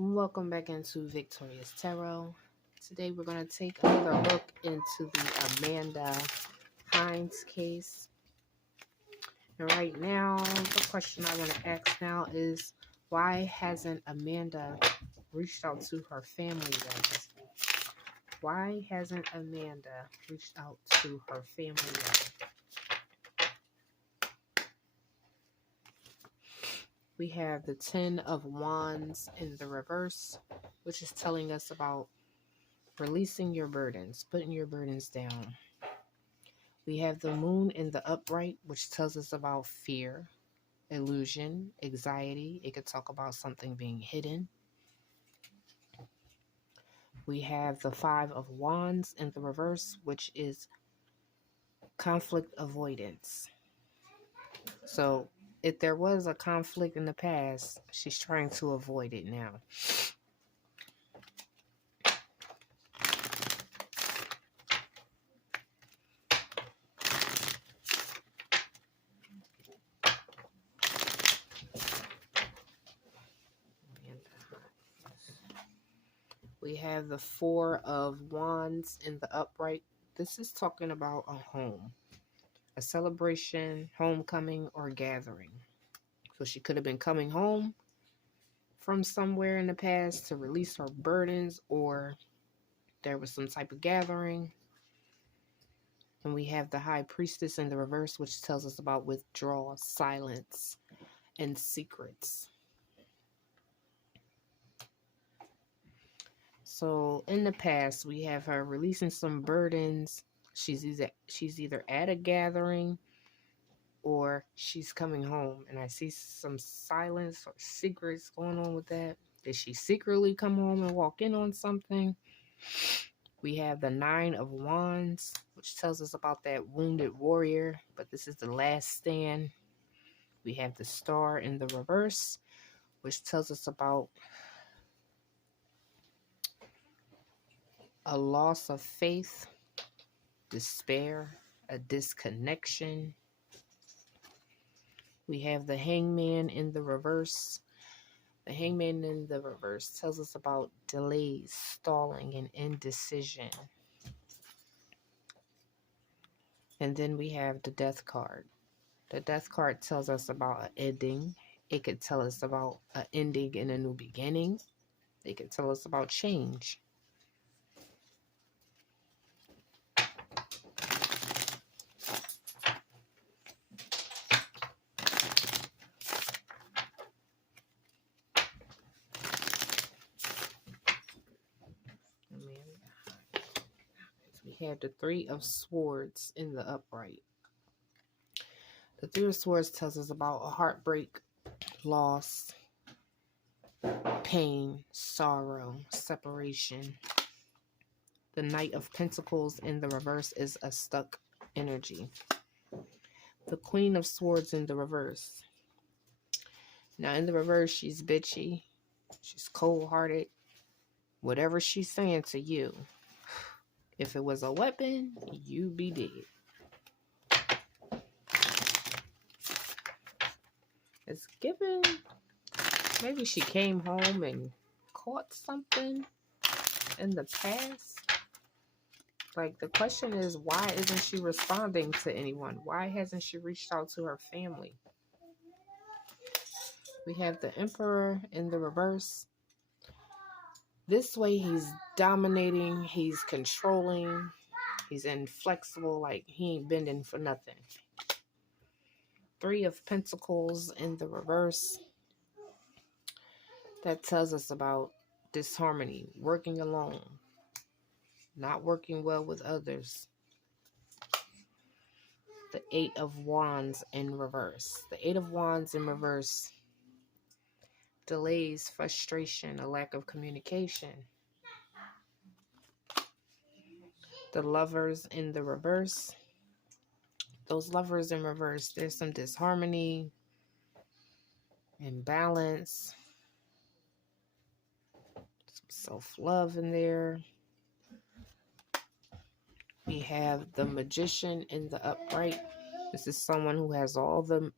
Welcome back into Victorious Tarot. Today we're going to take another look into the Amanda Hines case. And right now, the question I want to ask now is, why hasn't Amanda reached out to her family yet? Why hasn't Amanda reached out to her family yet? We have the Ten of Wands in the reverse, which is telling us about releasing your burdens, putting your burdens down. We have the Moon in the upright, which tells us about fear, illusion, anxiety. It could talk about something being hidden. We have the Five of Wands in the reverse, which is conflict avoidance. So if there was a conflict in the past, she's trying to avoid it now. We have the Four of Wands in the upright. This is talking about a home, a celebration, homecoming, or gathering. So she could have been coming home from somewhere in the past to release her burdens, or there was some type of gathering. And we have the High Priestess in the reverse, which tells us about withdrawal, silence, and secrets. So in the past, we have her releasing some burdens. She's either at a gathering or she's coming home. And I see some silence or secrets going on with that. Did she secretly come home and walk in on something? We have the Nine of Wands, which tells us about that wounded warrior, but this is the last stand. We have the Star in the reverse, which tells us about a loss of faith, despair, a disconnection. We have the Hangman in the reverse. The Hangman in the reverse tells us about delays, stalling, and indecision. And then we have the Death card. The Death card tells us about an ending. It could tell us about an ending and a new beginning. It could tell us about change. We have the Three of Swords in the upright. The Three of Swords tells us about a heartbreak, loss, pain, sorrow, separation. The Knight of Pentacles in the reverse is a stuck energy. The Queen of Swords in the reverse. Now in the reverse, she's bitchy. She's cold-hearted. Whatever she's saying to you, if it was a weapon, you'd be dead. It's given, maybe she came home and caught something in the past. Like, the question is, why isn't she responding to anyone? Why hasn't she reached out to her family? We have the Emperor in the reverse. This way, he's dominating, he's controlling, he's inflexible, like he ain't bending for nothing. Three of Pentacles in the reverse. That tells us about disharmony, working alone, not working well with others. The Eight of Wands in reverse. The Eight of Wands in reverse. Delays, frustration, a lack of communication. The Lovers in the reverse. Those Lovers in reverse, there's some disharmony, imbalance, some self-love in there. We have the Magician in the upright. This is someone who has all the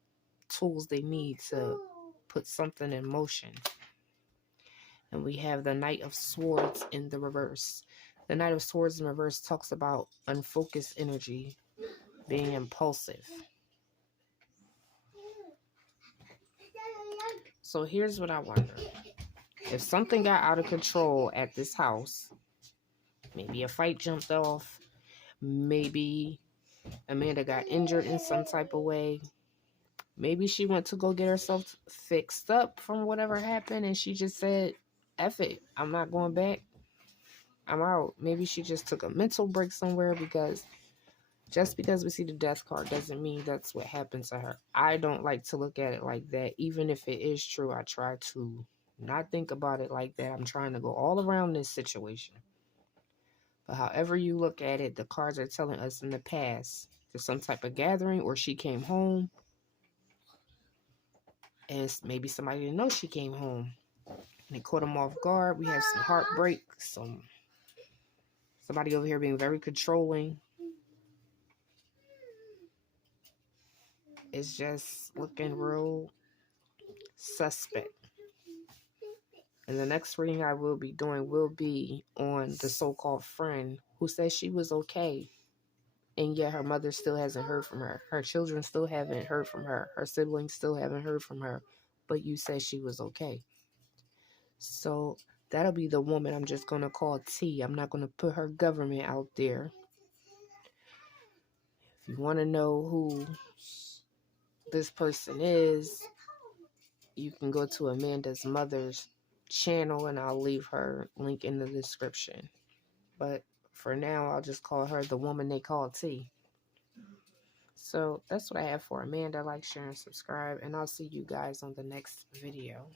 tools they need to put something in motion. And we have the Knight of Swords in the reverse. The Knight of Swords in reverse talks about unfocused energy, being impulsive. So here's what I wonder. If something got out of control at this house, maybe a fight jumped off, maybe Amanda got injured in some type of way, maybe she went to go get herself fixed up from whatever happened and she just said, F it, I'm not going back, I'm out. Maybe she just took a mental break somewhere, because just because we see the death card doesn't mean that's what happened to her. I don't like to look at it like that. Even if it is true, I try to not think about it like that. I'm trying to go all around this situation. But however you look at it, the cards are telling us in the past there's some type of gathering, or she came home and maybe somebody didn't know she came home and it caught them off guard. We have some heartbreak, somebody over here being very controlling. It's just looking real suspect. And the next reading I will be doing will be on the so-called friend who says she was okay, and yet her mother still hasn't heard from her. Her children still haven't heard from her. Her siblings still haven't heard from her. But you said she was okay. So that'll be the woman I'm just going to call T. I'm not going to put her government out there. If you want to know who this person is, you can go to Amanda's mother's channel and I'll leave her link in the description. But for now, I'll just call her the woman they call T. So that's what I have for Amanda. Like, share, and subscribe. And I'll see you guys on the next video.